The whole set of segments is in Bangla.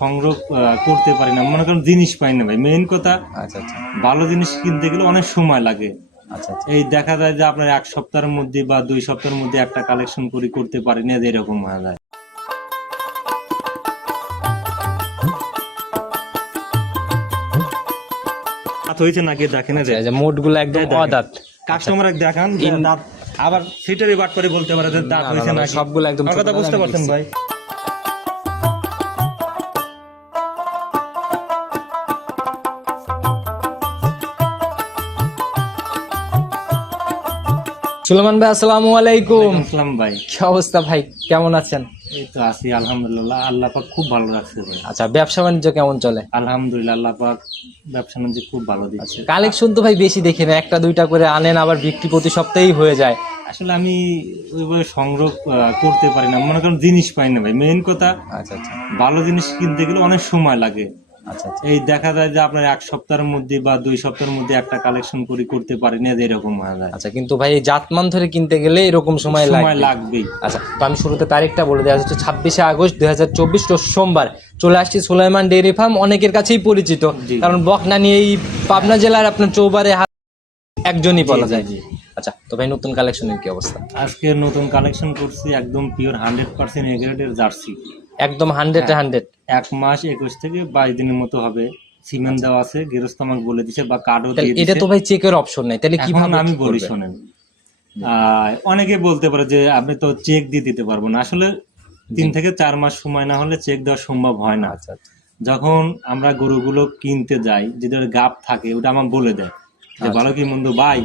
সংগ্রহ করতে পারি না। মনে করেন জিনিস পাই না ভাই। মেইন কথা আচ্ছা আচ্ছা। ভালো জিনিস কিনতে গেলে অনেক সময় লাগে। আচ্ছা আচ্ছা। এই দেখা যায় যে আপনার এক সপ্তাহের মধ্যে বা দুই সপ্তাহের মধ্যে একটা কালেকশন করি করতে পারি না এরকম হয়ে যায়। হয়েছে নাকি? দেখেন যে। মোটগুলো একদম। অদাঁত। কাস্টমার দেখান দাঁত আবার সেটারই বাট করে বলতে পারে দাঁত হয়েছে না, সবগুলো একদম কথা বুঝতে পারছেন ভাই। সুলেমান ভাই আসসালামু আলাইকুম। আসসালাম ভাই। কি অবস্থা ভাই? কেমন আছেন? এই তো আছি আলহামদুলিল্লাহ। আল্লাহ পাক খুব ভালো রাখছে ভাই। আচ্ছা ব্যবসা বাণিজ্য কেমন চলে? আলহামদুলিল্লাহ আল্লাহ পাক ব্যবসা বাণিজ্য খুব ভালো দিচ্ছে। কালেকশন তো ভাই বেশি দেখি না একটা দুইটা করে আনেন আবার বিক্রি প্রতি সপ্তাহেই হয়ে যায়। আসলে আমি ওইভাবে সংগ্রহ করতে পারি না। মনে করেন জিনিস পাই না ভাই। মেইন কথা আচ্ছা আচ্ছা। ভালো জিনিস কিনতে গেলে অনেক সময় লাগে। আচ্ছা আচ্ছা এই দেখা যায় যে আপনার এক সপ্তাহের মধ্যে বা দুই সপ্তাহের মধ্যে একটা কালেকশন করি করতে পারি না যে এরকম হয়ে যায়। আচ্ছা কিন্তু ভাই এই জাতমান ধরে কিনতে গেলে এরকম সময় সময় লাগে লাগবেই। আচ্ছা তো আমি শুরুতে তারিখটা বলে দেওয়া হচ্ছে ছাব্বিশে আগস্ট দুই হাজার চব্বিশ সোমবার। চলে আসছি সুলাইমান ডেয়ারি ফার্ম অনেকের কাছেই পরিচিত। কারণ বকনা নিয়ে এই পাবনা জেলার আপনার চৌবারে একজনই বলা যায়। আচ্ছা তো ভাই নতুন কালেকশনের কি অবস্থা? আজকে নতুন কালেকশন করছি একদম পিওর হান্ড্রেড পার্সেন্ট এগ্রেডের জার্সি একদম হান্ড্রেড হ্যাঁ। হান্ড্রেড এক মাস একুশ থেকে বাইশ দিনের মতো হবে। সিমেন্ট দেওয়া আছে গেরস্ত আমাকে বলে দিছে বা কার্ডও দিয়ে এটা তো ভাই চেকের অপশন নাই তাহলে কীভাবে আমি বলি? শোনেন। অনেকে বলতে পারে যে আপনি তো চেক দিয়ে দিতে পারব না। আসলে তিন থেকে চার মাস সময় না হলে চেক দেওয়া সম্ভব হয় না। আচ্ছা আচ্ছা। যখন আমরা গরুগুলো কিনতে যাই যেটার গাপ থাকে ওটা আমার বলে দেয় যে আচ্ছা। ভালো কি মন্দ? ভাই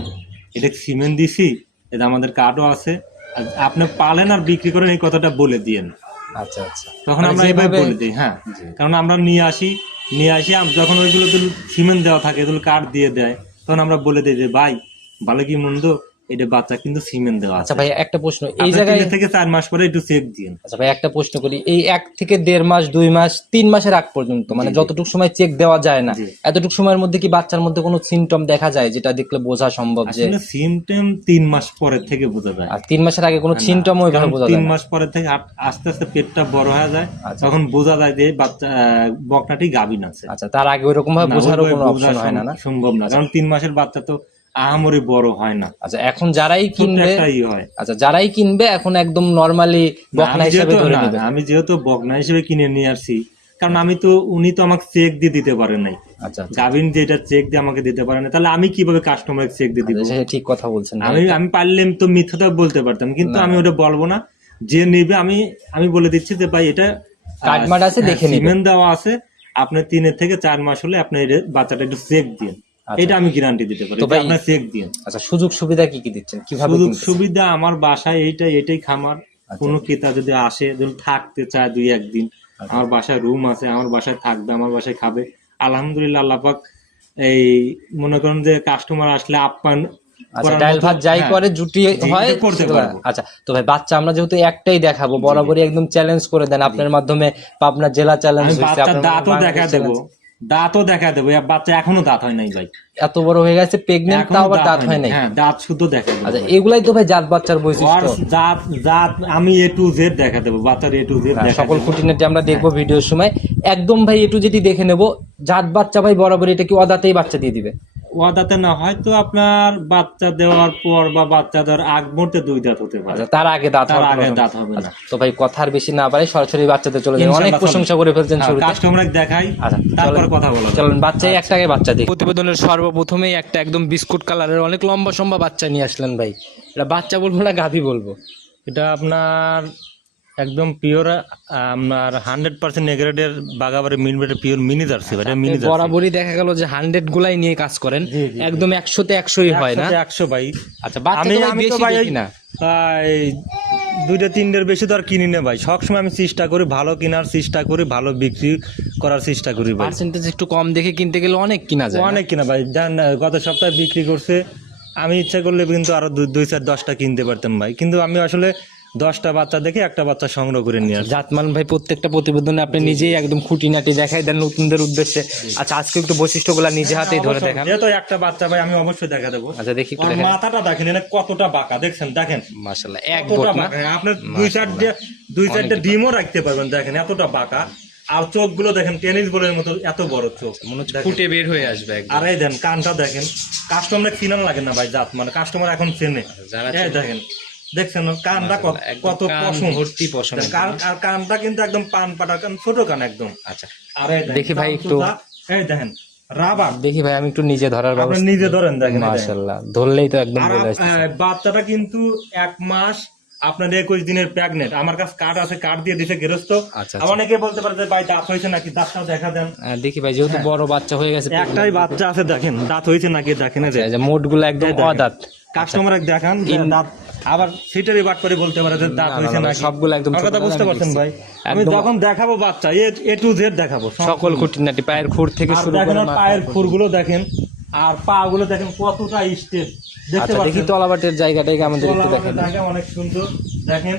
এটা সিমেন্ট দিছি? এটা আমাদের কার্ডও আছে। আপনি পালেন আর বিক্রি করেন এই কথাটা বলে দিয়েন। আচ্ছা আচ্ছা। তখন মানে আমরা এভাবে বলে দিই হ্যাঁ কারণ আমরা নিয়ে আসি নিয়ে আসি যখন ওইগুলো সিমেন্ট দেওয়া থাকে এগুলো কাঠ দিয়ে দেয় তখন আমরা বলে দিই যে ভাই ভালো কি মন্দ? এটা বাচ্চা কিন্তু সিমেন্ট দেওয়া আচ্ছা ভাই একটা প্রশ্ন এই জায়গায় থেকে চার মাস পরে একটু চেক দিন আচ্ছা ভাই একটা প্রশ্ন করি এই এক থেকে দেড় মাস দুই মাস তিন মাসের আগ পর্যন্ত মানে। যতটুকু সময় চেক দেওয়া যায় না। এতটুকু সময়ের মধ্যে কি বাচ্চার মধ্যে কোনো সিমটম দেখা যায় যেটা দেখলে বোঝা সম্ভব যে সিমটেম তিন মাস পরের থেকে বোঝা যায় আর তিন মাসের আগে কোনো সিমটম ওইভাবে বোঝা তিন যায় মাস পরে থেকে আস্তে আস্তে পেটটা বড় হয়ে যায় আচ্ছা। তখন বোঝা যায় যে বাচ্চা বকনাটি গাভিন আছে আচ্ছা তার আগে ওইরকম ভাবে না, বোঝারও কোনো অপশন হয় না সম্ভব না কারণ তিন মাসের বাচ্চা তো আহামরি বড় হয় না। আচ্ছা এখন যারাই কিনবে হয়। আচ্ছা যারাই কিনবে এখন একদম নর্মালি বকনা আমি হিসাবে ধরে নেবে। আমি যেহেতু বকনা হিসেবে কিনে নিয়ে আসছি কারণ আমি তো উনি তো আমাকে চেক দিয়ে দিতে পারে নাই। আচ্ছা আচ্ছা। গাভিন যেটা চেক দিয়ে আমাকে দিতে পারে না তাহলে আমি কীভাবে কাস্টমার চেক দিয়ে দিব? আচ্ছা, ঠিক কথা বলছেন আমি আমি পারলেম তো মিথ্যাটা বলতে পারতাম কিন্তু আমি ওটা বলব না। যে নিবে আমি আমি বলে দিচ্ছি যে ভাই এটা মার্ড আছে, দেখে নিবে। সিমেন্ট দেওয়া আছে আপনার তিনের থেকে চার মাস হলে আপনি বাচ্চাটা একটু চেক দিন। এটা আমি গ্যারান্টি দিতে পারি আপনার চেক দিন আচ্ছা সুযোগ সুবিধা কি কি দিচ্ছেন? কীভাবে সুযোগ সুবিধা আমার বাসায় এইটা এটাই খামার। আচ্ছা। কোনো ক্রেতা যদি আসে যদি থাকতে চায় দুই একদিন আমার বাসায় রুম আছে আমার বাসায় থাকবে আমার বাসায় খাবে। আলহামদুলিল্লাহ আল্লাপাক এই মনে করেন যে কাস্টমার আসলে আপ্যায়ন আচ্ছা ডাল ভাত যাই হ্যাঁ, করে জুটি হয়। আচ্ছা তো ভাই বাচ্চা আমরা যেহেতু একটাই দেখাবো বরাবরই একদম চ্যালেঞ্জ করে দেন আপনার মাধ্যমে পাবনা জেলা চ্যালেঞ্জ হয়েছে আপনার দাঁতও দেখা দেবো। দাঁতও দেখা দেবো। বাচ্চা এখনও দাঁত হয় নাই ভাই। এত বড় হয়ে গেছে প্রেগনেন্ট তাও আবার দাঁত হয় নাই। হ্যাঁ দাঁত শুদ্ধ দেখা দেবো আচ্ছা এগুলাই তো ভাই জাত বাচ্চার বৈশিষ্ট্য। জাত জাত আমি এ টু জেড দেখা দেবো বাচ্চার এ টু জেড হ্যাঁ, সকল। খুঁটিনাটি আমরা দেখব ভিডিওর সময়। একদম ভাই একটু জেডই দেখে নেব। জাত বাচ্চা ভাই বরাবর এটা কি অদাতেই বাচ্চা দিয়ে দিবে? ওয়াদাতে না হয়তো আপনার বাচ্চা দেওয়ার পর বা বাচ্চা দেওয়ার আগ মুহূর্তে দুই দাঁত হতে পারে। আচ্ছা তার আগে দাঁত তার আগে দাঁত হবে না। আচ্ছা, তো ভাই কথার বেশি না পারে সরাসরি বাচ্চাতে চলে যাবে অনেক প্রশংসা করে ফেলছেন হ্যাঁ, শুরুতে। কাস্টমার দেখাই আচ্ছা তারপর কথা বলা। চলেন বাচ্চাই একটা আগে বাচ্চা দেখি। প্রতিবেদনের সর্বপ্রথমেই একটা একদম বিস্কুট কালারের অনেক লম্বা সম্বা বাচ্চা নিয়ে আসলেন ভাই। এটা বাচ্চা বলব না গাভী বলব। এটা আপনার একদম পিওর আপনার হান্ড্রেড পার্সেন্ট এগ্রেডের বাগাবাড়ি মিনবেটের পিওর মিনি জার্সি ভাই এটা মিনি বরাবরই দেখা গেল যে হান্ড্রেড গুলাই নিয়ে কাজ করেন। একদম একশোতে একশোই হয় না? একশো ভাই। আচ্ছা আমি আমি তো ভাই না দুইটা তিনটের বেশি তো আর কিনি না ভাই। সবসময় আমি চেষ্টা করি ভালো কেনার চেষ্টা করি ভালো বিক্রি করার চেষ্টা করি ভাই। পার্সেন্টেজ একটু কম দেখে কিনতে গেলে অনেক কিনা যায় অনেক কিনা ভাই। গত সপ্তাহে বিক্রি করছে। আমি ইচ্ছা করলে কিন্তু আরও দুই চার দশটা কিনতে পারতাম ভাই। কিন্তু আমি আসলে দশটা বাচ্চা দেখে একটা বাচ্চা সংগ্রহ করে নিয়ে আসি। জাতমান ভাই প্রত্যেকটা প্রতিবেদনে আপনি নিজেই একদম খুঁটিনাটি দেখাই দেন নতুনদের উদ্দেশ্যে। আচ্ছা আজকে একটু বৈশিষ্ট্যগুলো নিজে হাতেই ধরে দেখান। যেহেতু একটা বাচ্চা ভাই আমি অবশ্যই দেখা দেবো। আচ্ছা দেখি একটু দেখেন। মাথাটা দেখেন এটা কতটা বাঁকা দেখছেন? দেখেন। মাশাআল্লাহ এক বোট না? বাঁকা। আপনার দুই চারটে দুই চারটে ডিমও রাখতে পারবেন দেখেন এতটা বাঁকা। আর চোখগুলো দেখেন টেনিস বলের মতো এত বড় চোখ। মনে হচ্ছে ফুটে বের হয়ে আসবে আর এই দেন কানটা দেখেন। কাস্টমার চিনান লাগে না ভাই জাত মানে কাস্টমার এখন চেনে। যারা দেখেন দেখছেন কানটা কত পশম। ভর্তি পশম। আর কানটা কিন্তু একদম পান পাটা কান ছোট কান একদম। আচ্ছা। আর দেখি ভাই একটু। এই দেখেন রাবার। দেখি ভাই আমি একটু নিজে ধরার ব্যবস্থা নিজে ধরেন দেখেন মাশাআল্লাহ ধরলেই তো একদম বলে আহ, বাচ্চাটা কিন্তু এক মাস আপনার একুশ দিনের প্রেগনেন্ট আমার কাছে কার্ড আছে কার্ড দিয়ে দিছে গেরস্ত আচ্ছা, অনেকে বলতে পারে যে ভাই দাঁত হয়েছে নাকি? দাঁতটাও দেখা দেন। দেখি ভাই যেহেতু বড় বাচ্চা হয়ে গেছে একটাই বাচ্চা আছে দেখেন। দাঁত হয়েছে নাকি দেখেন যে। মোটগুলো একদম। অদাঁত। কাস্টমার দেখান দাঁত আবার সিটারি বাট করে বলতে পারে যে দাঁত হয়েছে না, সবগুলো একদম কথা বুঝতে পারছেন ভাই। আমি যখন দেখাবো বাচ্চা এ টু জেড দেখাবো। সকল খুঁটিনাটি পায়ের খুর থেকে শুরু করে পায়ের খুরগুলো দেখেন আর পা গুলো দেখেন কতটা স্টেপ। দেখতে পাচ্ছেন দেখি পাচ্ছেন? তলাবাটের জায়গাটাকে আমাদের একটু দেখেন। অনেক সুন্দর। দেখেন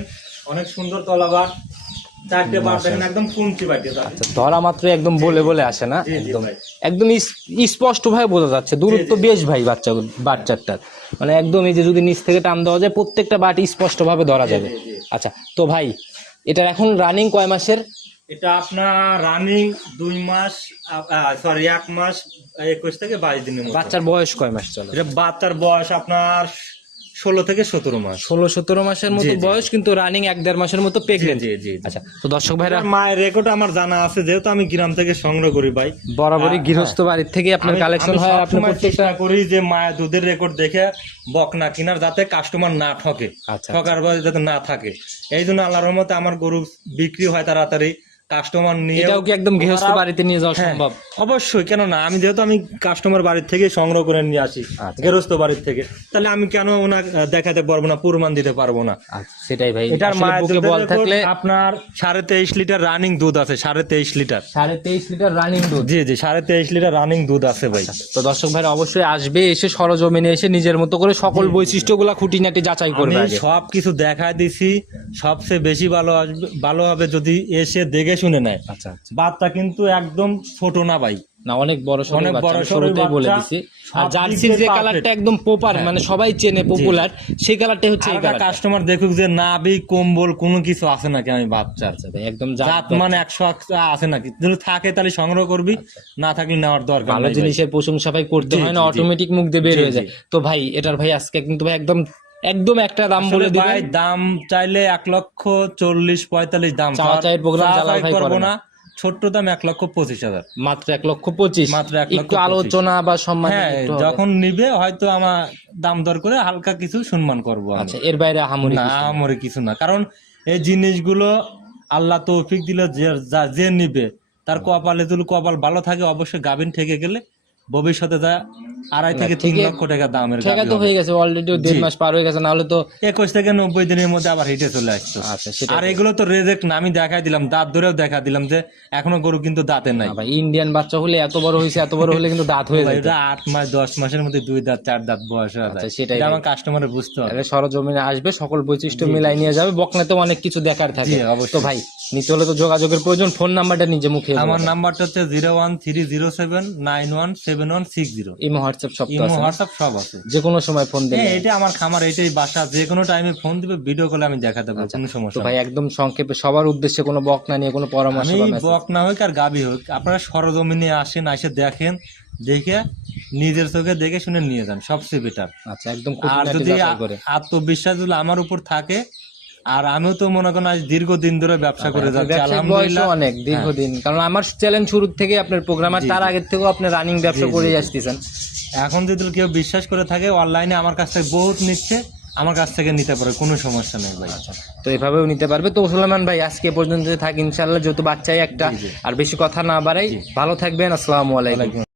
অনেক সুন্দর তলাবার চারটে বার একদম কুঞ্চি বাটি আচ্ছা ধরা মাত্র একদম বলে বলে আসে না একদম। ভাই। একদম স্পষ্ট ভাবে বোঝা যাচ্ছে দূরত্ব বেশ ভাই বাচ্চা বাচ্চাটার। মানে একদম এই যে যদি নিচ থেকে টান দেওয়া যায় প্রত্যেকটা বাট স্পষ্ট ভাবে ধরা যাবে। আচ্ছা তো ভাই এটার এখন রানিং কয় মাসের? এটা আপনার রানিং দুই মাস সরি এক মাস একুশ থেকে বাইশ দিনের বাচ্চার বয়স কয় মাস চলে? এটা বাচ্চার বয়স আপনার ষোলো থেকে সতেরো মাস। ষোলো সতেরো মাসের মতো। বয়স কিন্তু রানিং এক দেড় মাসের মতো প্রেগনেন্ট জি, জি। আচ্ছা তো দর্শক ভাইরা মায়ের রেকর্ড আমার জানা আছে যেহেতু আমি গ্রাম থেকে সংগ্রহ করি ভাই। বরাবরই গৃহস্থ বাড়ির থেকে আপনার কালেকশন হয় আপনি প্রত্যেকটা চেষ্টা করি যে মায়ের দুধের রেকর্ড দেখে বকনা কিনার যাতে কাস্টমার না ঠকে। আচ্ছা, ঠকার বয়স যাতে না থাকে। এই জন্য আল্লাহর রহমতে আমার গরু বিক্রি হয় তাড়াতাড়ি। কাস্টমার নিয়ে এটাও কি একদম গৃহস্থ বাড়িতে নিয়ে যাওয়া হ্যাঁ, সম্ভব? অবশ্যই কেন না আমি যেহেতু আমি কাস্টমার বাড়ির থেকে সংগ্রহ করে নিয়ে আসি আচ্ছা। গেরস্ত বাড়ির থেকে। তাহলে আমি কেন ওনা দেখাতে পারব না প্রমাণ দিতে পারব না? আচ্ছা সেটাই ভাই এটার মায়ের বল থাকলে আপনার সাড়ে তেইশ লিটার রানিং দুধ আছে সাড়ে তেইশ লিটার। সাড়ে তেইশ লিটার রানিং দুধ? জি জি সাড়ে তেইশ লিটার রানিং দুধ আছে ভাই। তো দর্শক ভাই অবশ্যই আসবে এসে সরজমিনে এসে নিজের মতো করে সকল বৈশিষ্ট্যগুলা খুঁটিনাটি যাচাই করবে সব কিছু দেখায় দিছি সবচেয়ে বেশি ভালো আসবে ভালো হবে যদি এসে দেখে শুনে নেয়। আচ্ছা আচ্ছা। বাচ্চা কিন্তু একদম ছোট না ভাই। না অনেক বড় অনেক বড় শুরুতেই বলে দিছি। আর জার্সির যে কালারটা একদম পোপার মানে সবাই চেনে পপুলার সেই কালারটাই হচ্ছে এই কালারটা কাস্টমার দেখুক যে নাবি কম্বল কোনো কিছু আছে নাকি আমি বাচ্চা আচ্ছা ভাই একদম জাত মানে একশো একশো আছে নাকি? যদি থাকে তাহলে সংগ্রহ করবি না থাকলে নেওয়ার দরকার ভালো। জিনিসের প্রশংসা ভাই করতে হয় না। অটোমেটিক মুখ দিয়ে বের হয়ে যায়। তো ভাই এটার ভাই আজকে কিন্তু ভাই একদম একদম একটা দাম বলে ভাই দাম চাইলে এক লক্ষ চল্লিশ পঁয়তাল্লিশ দাম। program চাওয়া জালাল ভাই করব না। ছোট্ট দাম এক লক্ষ পঁচিশ হাজার। মাত্র এক লক্ষ পঁচিশ। মাত্র এক লক্ষ একটু আলোচনা বা সম্মান হ্যাঁ যখন নিবে হয়তো আমার দাম দর করে হালকা কিছু সম্মান করব আচ্ছা এর বাইরে হামুরি না মরে কিছু না। কারণ এই জিনিসগুলো আল্লাহ তৌফিক দিলে যে যা- নিবে তার কপালে যদি কপাল ভালো থাকে অবশ্যই গাভিন থেকে গেলে ভবিষ্যতে যা আড়াই থেকে তিন লক্ষ টাকা দামের ঠেকা তো হয়ে গেছে অলরেডি দেড় মাস পার হয়ে গেছে নাহলে তো একুশ থেকে নব্বই দিনের মধ্যে আবার হিটে চলে আসতো। আচ্ছা আর এগুলো তো রেজেক্ট না আমি দেখাই দিলাম দাঁত ধরেও দেখা দিলাম যে এখনও গরু কিন্তু দাঁতে নাই। ভাই ইন্ডিয়ান বাচ্চা হলে এত বড় হয়েছে এত বড় হলে কিন্তু দাঁত হয়ে যায় আট মাস দশ মাসের মধ্যে দুই দাঁত চার দাঁত বয়স হয়ে আচ্ছা, যায় সেটাই আমার কাস্টমারের বুঝতে হবে। সরজমিনে আসবে সকল বৈশিষ্ট্য মিলাই নিয়ে যাবে বকনাতে অনেক কিছু দেখার থাকে। তো ভাই নিতে হলে তো যোগাযোগের প্রয়োজন। ফোন নাম্বারটা নিজে মুখে আমার নাম্বারটা হচ্ছে zero one three zero seven nine one seven one six zero. Imo WhatsApp সব ইমো? হোয়াটসঅ্যাপ সব আছে। যে কোনো সময় ফোন দেবে হ্যাঁ এটা আমার খামার এটাই বাসা। যে কোনো টাইমে ফোন দিবে ভিডিও কলে আমি দেখাতে পারব কোনো তো সমস্যা ভাই একদম সংক্ষেপে সবার উদ্দেশ্যে কোনো বক না নিয়ে কোনো পরামর্শ আমি বক না হোক আর গাবি হোক আপনারা সরজমিনে আসেন এসে দেখেন দেখে নিজের চোখে দেখে শুনে নিয়ে যান সবচেয়ে বেটার আচ্ছা একদম আর যদি আত্মবিশ্বাস যদি আমার উপর থাকে আর আমিও তো মনে করেন আজ দীর্ঘদিন ধরে ব্যবসা করে যাচ্ছি আলহামদুলিল্লাহ। অনেক দীর্ঘদিন। কারণ আমার চ্যালেঞ্জ শুরু থেকে আপনার প্রোগ্রাম আর তার আগের থেকেও আপনি রানিং ব্যবসা করে আসতেছেন। এখন যদি কেউ বিশ্বাস করে থাকে অনলাইনে আমার কাছ থেকে বহুত নিচ্ছে আমার কাছ থেকে নিতে পারে কোনো সমস্যা নেই ভাই। তো এভাবেও নিতে পারবে। তো সুলেমান ভাই আজকে পর্যন্ত থাক ইনশাল্লাহ যেহেতু বাচ্চাই একটা আর বেশি কথা না বাড়াই ভালো থাকবেন আসসালামু আলাইকুম।